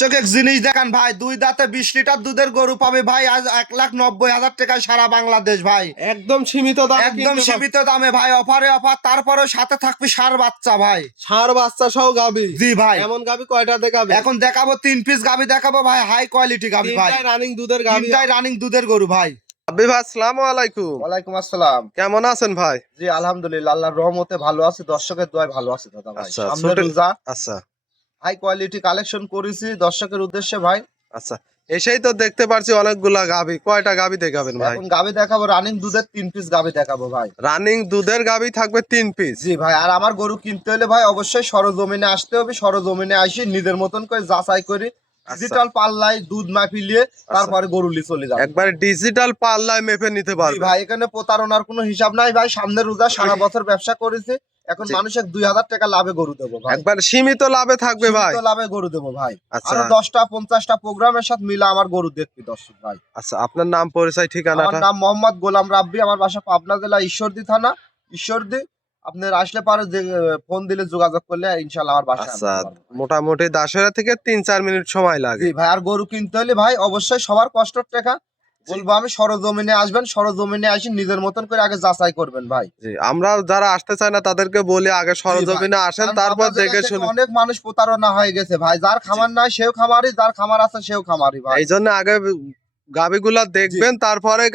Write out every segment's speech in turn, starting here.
দর্শক এক জিনিস দেখান ভাই, দুই দাঁতে 20 লিটার দুধের গরু পাবে ভাই আজ 1,90,000 টাকায় সারা বাংলাদেশ ভাই। একদম সীমিত দামে একদম সীমিত দামে ভাই, অফারে অফার, তারপরেও সাথে থাকবে ষাঁড় বাচ্চা ভাই। ষাঁড় বাচ্চা সহ গাবি। জি ভাই। এমন গাবি কয়টা দেখাবে? এখন দেখাবো 3 পিস গাবি দেখাবো ভাই, হাই কোয়ালিটি গাবি ভাই। তিনটাই রানিং দুধের গাবি। তিনটাই রানিং দুধের গরু ভাই। আব্বি ভাই আসসালামু আলাইকুম। ওয়ালাইকুম আসসালাম। কেমন আছেন ভাই? জি আলহামদুলিল্লাহ, আল্লাহর রহমতে ভালো আছি, দর্শকের দোয়ায় ভালো আছি দাদা ভাই। আচ্ছা, সামনে রোজা, আচ্ছা হাই কোয়ালিটি কালেকশন করেছি দর্শকের উদ্দেশ্যে ভাই। আচ্ছা, এসেই তো দেখতে পারছি অনেকগুলা গাবি। কয়টা গাবি দেখাবেন ভাই? এখন গাবি দেখাবো রানিং দুধের 3 পিস গাবি দেখাবো ভাই। রানিং দুধের গাবি থাকবে 3 পিস। জি ভাই, আর আমার গরু কিনতে হলে ভাই অবশ্যই সরজমিনে আসতে হবে। সরজমিনে আসি নিজের মতন করে যাচাই করি, ডিজিটাল পাল্লায় দুধ মাপিলিয়ে তারপরে গরু লি চলে যাবে। একবার ডিজিটাল পাল্লায় মেপে নিতে জি পারবে। ভাই, এখানে প্রতারণার কোনো হিসাব নাই ভাই। সামনে রোজা, সারা বছর ব্যবসা করেছে, এখন জি। মানুষের 2,000 টাকা লাভে গরু দেবো ভাই। একবার সীমিত লাভে থাকবে ভাই। সীমিত লাভে গরু দেবো ভাই। আচ্ছা। আরো 10টা 50টা প্রোগ্রামের সাথে মিলে আমার গরু দেখবি দর্শক ভাই। আচ্ছা, আপনার নাম পরিচয় আমার ঠিকানাটা? নাম মোহাম্মদ গোলাম রাব্বি, আমার বাসা পাবনা জেলা ঈশ্বরদী থানা, ঈশ্বরদী। আপনার আসলে পারে যে ফোন দিলে যোগাযোগ করলে ইনশাআল্লাহ আমার বাসায় আচ্ছা, আনতে পারবো। মোটামুটি 10 থেকে 3-4 মিনিট সময় লাগে। জি ভাই, আর গরু কিনতে হলে ভাই অবশ্যই সবার কষ্টের টাকা বলবো আমি, সরজমিনে আসবেন, সরজমিনে আসি নিজের মতন করে আগে যাচাই করবেন ভাই। জি, আমরা যারা আসতে চাই না তাদেরকে বলি আগে সরজমিনে আসেন, কারণ তারপর আপনার জায়গা দেখে থেকে শুনে। অনেক মানুষ প্রতারণা হয়ে গেছে ভাই। যার খামার নাই সেও খামারি, যার খামার আছে সেও খামারি ভাই। এই জন্য আগে গাবিগুলা দেখবেন, তারপরে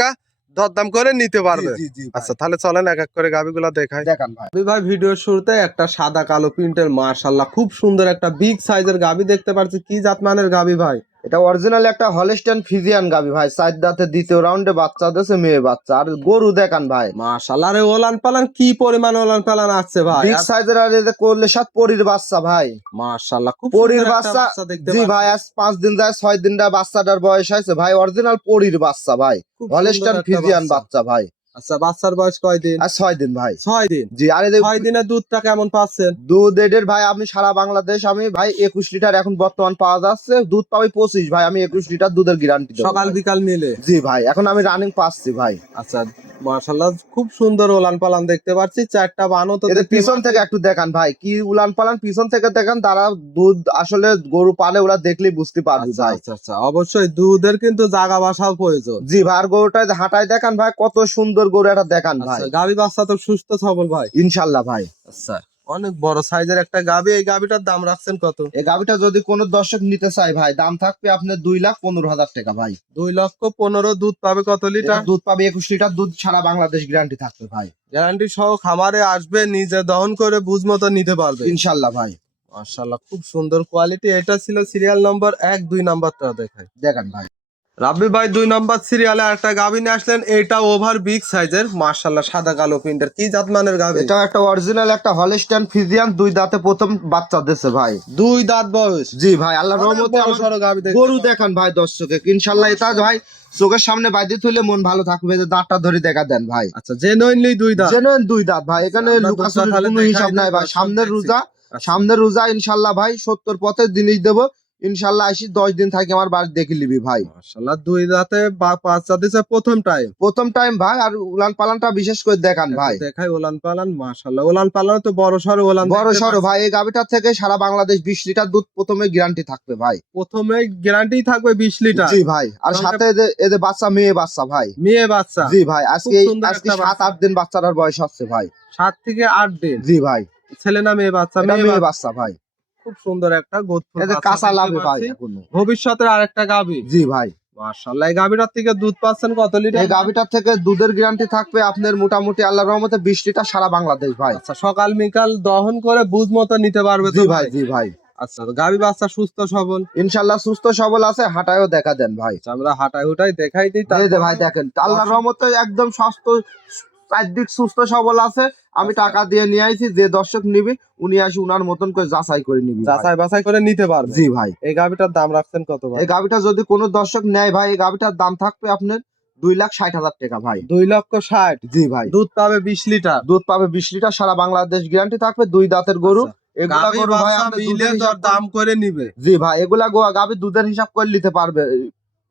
দরদাম করে নিতে পারবে। জি জি ভাই। আচ্ছা, তাহলে চলেন এক এক করে গাবিগুলা দেখাই। দেখান ভাই। ভাই ভিডিওর শুরুতে একটা সাদা কালো প্রিন্টের মাশাআল্লাহ খুব সুন্দর একটা বিগ সাইজের গাবি দেখতে পাচ্ছি। কি জাতমানের গাবি ভাই? এটা অরিজিনাল একটা হলিস্টাইন ফ্রিজিয়ান গাবি ভাই। 4 দাঁতে দ্বিতীয় রাউন্ডে বাচ্চা দিয়েছে, মেয়ে বাচ্চা। আর গরু দেখান ভাই, মাশাআল্লাহ, রে ওলান পালান কি পরিমাণ ওলান পালান আসছে ভাই। বিগ সাইজের। আর এই যে করলে সাত পরির বাচ্চা ভাই। মাশাআল্লাহ খুব পরির সুন্দর একটা বাচ্চা। বাচ্চা দেখতে জি পাচ্ছি। ভাই, আজ 5 দিন যায়, 6 দিন যায় বাচ্চাটার বয়স হয়েছে ভাই। অরিজিনাল পরির বাচ্চা ভাই, খুব সুন্দর হলিস্টাইন একটা ফ্রিজিয়ান বাচ্চা ভাই। আচ্ছা, বাচ্চার বয়স কয়দিন? আর 6 দিন ভাই। 6 দিন। জি, আর এই যে 6 দিনের দুধটা কেমন পাচ্ছেন? দুধ এডের ভাই আমি সারা বাংলাদেশ আমি ভাই 21 লিটার এখন বর্তমান পাওয়া যাচ্ছে। দুধ পাবি 25 ভাই, আমি 21 লিটার দুধের গ্যারান্টি দেব সকাল ভাই। বিকাল মিলে। জি ভাই, এখন আমি রানিং পাচ্ছি ভাই। আচ্ছা, মাশাআল্লাহ খুব সুন্দর ওলান পালান দেখতে পাচ্ছি। চারটা বানও তো এদের দেখতে পিছন পাচ্ছি। থেকে একটু দেখান ভাই, কি উলান পালান পিছন থেকে দেখান। তারা দুধ আসলে গরু পালে ওরা দেখলেই বুঝতে পারবে আচ্ছা ভাই। আচ্ছা আচ্ছা, অবশ্যই দুধের কিন্তু জাগা বাসাও প্রয়োজন। জি ভাই, আর গরুটা হাঁটায় দেখান ভাই, কত সুন্দর গরু এটা দেখান ভাই। আচ্ছা, গাভী বাচ্চা তো সুস্থ সবল ভাই। ইনশাল্লাহ ভাই। আচ্ছা, অনেক বড় সাইজের একটা গাভী। এই গাভীটার দাম রাখছেন কত? এই গাভিটা যদি কোনো দর্শক নিতে চায় ভাই, দাম থাকবে আপনার 2,15,000 টাকা ভাই। 2,15,000। দুধ পাবে কত এটা লিটার? দুধ পাবে 21 লিটার দুধ, সারা বাংলাদেশ গ্যারান্টি থাকবে ভাই। গ্যারান্টি সহ খামারে আসবে, নিজে দহন করে বুঝ মতো নিতে পারবে। ইনশাল্লাহ ভাই। মাশাআল্লাহ খুব সুন্দর কোয়ালিটি। এটা ছিল সিরিয়াল নম্বর 1, 2 নাম্বারটা দেখাই। দেখান ভাই। রাব্বি ভাই 2 নাম্বার সিরিয়ালে একটা গাভী নিয়ে আসলেন। এটা ওভার বিগ সাইজের মাশাআল্লাহ, সাদা কালো প্রিন্টের। কি জাতমানের গাভী? এটা একটা অরিজিনাল একটা হলিস্টাইন ফ্রিজিয়ান, 2 দাঁতে প্রথম বাচ্চা দিয়েছে ভাই। 2 দাঁত বয়স। জি ভাই, আল্লাহর রহমতে বড় সড়ো গাভী দেখতে গরু পাচ্ছি। দেখান ভাই দর্শকে। ইনশাল্লাহ এটা ভাই চোখের সামনে বাইরে তুলে মন ভালো থাকবে। যে দাঁতটা ধরে দেখা দেন ভাই, আচ্ছা, জেনুইনলি 2 দাঁত। জেনুইন 2 দাঁত ভাই। এখানে আমরা লুকাচুরির দুধটা কোনো তাহলে হিসাব দেখাই নাই দিই, ভাই। দর্শক সামনের দেখছি। রোজা, আচ্ছা। সামনের রোজা ইনশাল্লাহ ভাই 70 পথের জিনিস দেবো ইনশাল্লাহ। আসি 10 দিন থাকি আমার বাড়ি দেখে নিবি ভাই। মাশাআল্লাহ 2 দাঁতে বাচ্চা দিছে প্রথম টাইম। প্রথম টাইম ভাই। আর উলান পালানটা বিশেষ করে দেখান ভাই, দেখাই ওলান পালান। মাশাআল্লাহ ওলান পালান তো বড় সড়ো ওলান বড় দেখতে সড়ো পাচ্ছি। ভাই। এই গাভিটার থেকে সারা বাংলাদেশ 20 লিটার দুধ প্রথমে গ্যারান্টি থাকবে ভাই। প্রথমে গ্যারান্টি থাকবে 20 লিটার। জি ভাই, আর সঙ্গে- সাথে এদের বাচ্চা, মেয়ে বাচ্চা ভাই। মেয়ে বাচ্চা। জি ভাই, আজকে খুব সুন্দর আজকে একটা 7-8 দিন বাচ্চাটার বয়স হচ্ছে ভাই। 7 থেকে 8 দিন। জি ভাই, ছেলে না মেয়ে বাচ্চা? এটা মেয়ে মেয়ে বাচ্চা। বাচ্চা ভাই। খুব সুন্দর একটা গোদফুল এদের বাচ্চা কাঁচা দেখতে লাভে ভাই পাচ্ছি। এখনো। ভবিষ্যতের আরেকটা গাভী। জি ভাই, মাশাআল্লাহ এই গাভীটার থেকে দুধ পাচ্ছেন কত লিটার? এই গাভিটার থেকে দুধের গ্যারান্টি থাকবে আপনার মোটামুটি আল্লাহর রহমতে 20 লিটার সারা বাংলাদেশ ভাই। আচ্ছা, সকাল বিকাল দহন করে বুঝ মতো নিতে পারবে তো জি ভাই? ভাই, জি ভাই। আচ্ছা, গাভী বাচ্চা সুস্থ সবল। ইনশাল্লাহ সুস্থ সবল আছে, হাঁটায়ও দেখা দেন ভাই। আচ্ছা, আমরা হাঁটাই হুটাই দেখাই দিই। এই যে ভাই দেখেন, আল্লাহর রহমতে একদম স্বাস্থ্য চারদিক সুস্থ সবল আছে। আমি টাকা দিয়ে নিয়ে আইছি, যে দর্শক নিবি উনি আসি উনার মতন করে যাচাই করে নিবি ভাই। যাচাই বাছাই করে নিতে পারবে। জি ভাই। এই গাভীটার দাম রাখছেন কত ভাই? এই গাভিটা যদি কোনো দর্শক নেয় ভাই, এই গাভিটার দাম থাকবে আপনার 2,60,000 টাকা ভাই। 2,60,000। জি ভাই, দুধ পাবে 20 লিটার। দুধ পাবে 20 লিটার, সারা বাংলাদেশ গ্যারান্টি থাকবে। 2 দাঁতের গরু। এগুলা গাভী গরু ভাই বাচ্চা আপনি মিলে দুধের হিসাব দাম করে নিবে। জি ভাই, এগুলা গাভী দুধের হিসাব করে নিতে পারবে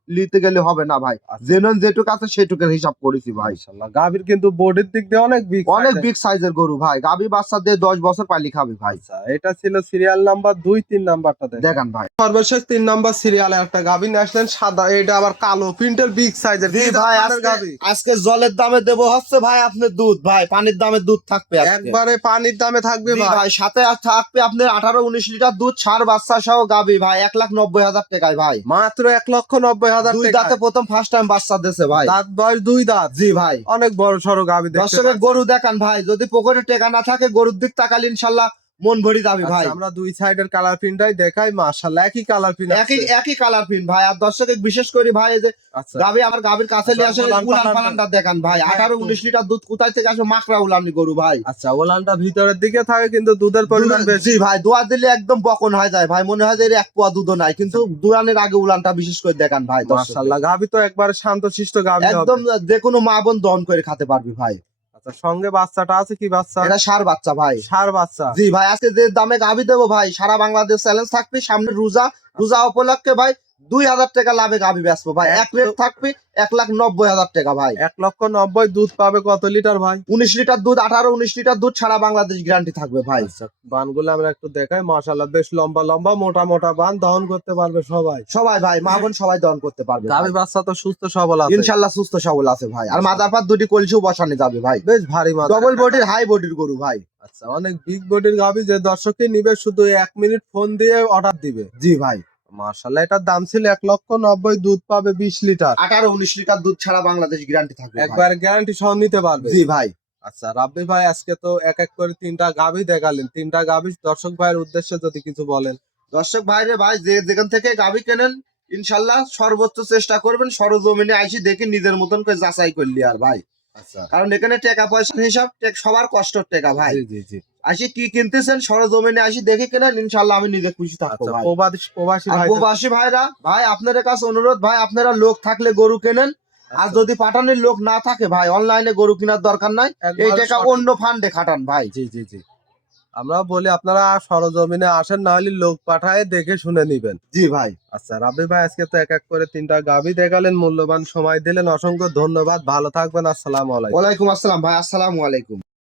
নিতে গেলে হবে না ভাই, জেনুইন যেটুকু আছে সেটুকুর হিসাব করেছি ভাই। মাশাআল্লাহ গাভীর কিন্তু বডির দিক দিয়ে অনেক বিগ, অনেক বিগ সাইজের গরু ভাই, গাভী বাচ্চা দিয়ে 10 বছর পালি খাবে ভাই। এটা ছিল সিরিয়াল নাম্বার 2, 3 নাম্বারটা দেখান ভাই। সর্বশেষ 3 নাম্বার সিরিয়ালে একটা গাভী নিয়ে আসলেন সাদা, এটা আবার কালো প্রিন্টের বিগ সাইজের ভাই। আজকে জলের দামে দেবো হচ্ছে ভাই আপনি দুধ, ভাই পানির দামে দুধ থাকবে একবারে পানির দামে থাকবে ভাই, সাথে থাকবে আপনার 18-19 লিটার দুধ, ছাড় বাচ্চা সহ গাভী ভাই 1,90,000 টাকায় ভাই, মাত্র 1,90,000 দুই দাঁতে প্রথম ফার্স্ট টাইম বাচ্চা দিয়েছে ভাই, দাঁত বয়স 2 দাঁত। জি ভাই, অনেক বড় সড়ো গাভী। দর্শকের গরু দেখান ভাই, যদি পকেটে টাকা না থাকে গরুর দিক তাকালে ইনশাল্লাহ মন ভরে যাবে ভাই। আমরা দুই সাইডের কালার প্রিন্টটাই দেখাই, মাশাআল্লাহ একই কালার প্রিন্ট, একই কালার প্রিন্ট ভাই। আর দর্শকের বিশেষ করে ভাই এই যে গাভী, আমার গাভীর কাছে নিয়ে আসে উলান পালানটা দেখান ভাই, 18-19 লিটার দুধ কোথায় থেকে আসে, মাকড়া উলানি গরু ভাই। আচ্ছা ওলানটা ভিতরের দিকে থাকে কিন্তু দুধের পরিমাণ বেশি। জি ভাই, দোয়া দিলে একদম বকন হয়ে যায় ভাই, মনে হয় যে এর 1 পোয়া দুধও নাই, কিন্তু দুয়ানের আগে উলানটা বিশেষ করে দেখান ভাই। মাশাআল্লাহ গাভী তো একবারে শান্তশিষ্ট গাভী, একদম যে কোনো মা বোন দহন করে খেতে পারবে ভাই। আচ্ছা সঙ্গে বাচ্চাটা আছে, কি বাচ্চা? এটা ষাঁড় বাচ্চা ভাই, ষাঁড় বাচ্চা। জি ভাই, আজকে যে দামে গাভী দেবো ভাই, সারা বাংলাদেশ চ্যালেঞ্জ থাকবে, সামনে রোজা উপলক্ষে ভাই 2,000 টাকা লাভে গাভী বেচবো ভাই, এক রেট থাকবে 1,90,000 টাকা ভাই। 1,90,000 দুধ পাবে কত লিটার ভাই? 19 লিটার দুধ, 18-19 লিটার দুধ, সারা বাংলাদেশ গ্যারান্টি থাকবে ভাই। বানগুলো আমরা একটু দেখাই, মাশাআল্লাহ বেশ লম্বা লম্বা মোটা মোটা বান, দহন করতে পারবে সবাই ভাই, মা বোন সবাই দহন করতে পারবে। গাভী বাচ্চা তো সুস্থ সবল আছে ইনশাআল্লাহ, সুস্থ সবল আছে ভাই। আর মাদার পাত দুটি কলসিও বসানো যাবে ভাই, বেশ ভারী মাথা, ডবল বডির হাই বডির গরু ভাই। আচ্ছা অনেক বিগ বডির গাভী, যে দর্শককে নিবে শুধু 1 মিনিট ফোন দিয়ে অর্ডার দিবে। জি ভাই, মাশাআল্লাহ এটার দাম ছিল 1,90,000, দুধ পাবে 20 লিটার, 18-19 লিটার দুধ, সারা বাংলাদেশ গ্যারান্টি থাকবে একবার গ্যারান্টি সহ নিতে পারবে। জি ভাই। আচ্ছা রাব্বি ভাই, আজকে তো এক এক করে 3টা গাভী দেখালেন, 3টা গাভী দর্শক ভাইয়ের উদ্দেশ্যে যদি কিছু বলেন। দর্শক ভাইরে ভাই, যে যেখান থেকে গাভী কেনেন ইনশাল্লাহ সর্বোচ্চ চেষ্টা করবেন সরজমিনে আইসি দেখি নিজের মতন করে যাচাই করলি আর ভাই। আচ্ছা কারণ এখানে টাকা পয়সার হিসাব সবার কষ্টের টাকা ভাই। জি জি। আসি কি কিনতেছেন সরজমিনে আসি দেখে কেনেন, ইনশাল্লাহ আমি নিজে খুশি থাকবো ভাই। প্রবাসী ভাইরা ভাই, আপনাদের কাছে অনুরোধ ভাই, আপনারা লোক থাকলে গরু কেনেন, আর যদি পাঠানোর লোক না থাকে ভাই, অনলাইনে গরু কেনার দরকার নাই, এই টাকা অন্য ফান্ডে খাটান ভাই। জি জি জি, আমরা বলি আপনারা সরজমিনে আসেন, না হলে লোক পাঠায় দেখে শুনে নিবেন। জি ভাই। আচ্ছা রাব্বি ভাই, আজকে তো এক এক করে 3টা গাভী দেখালেন, মূল্যবান সময় দিলেন, অসংখ্য ধন্যবাদ, ভালো থাকবেন, আসসালামু আলাইকুম। ওয়ালাইকুম আসসালাম ভাই, আসসালামু আলাইকুম।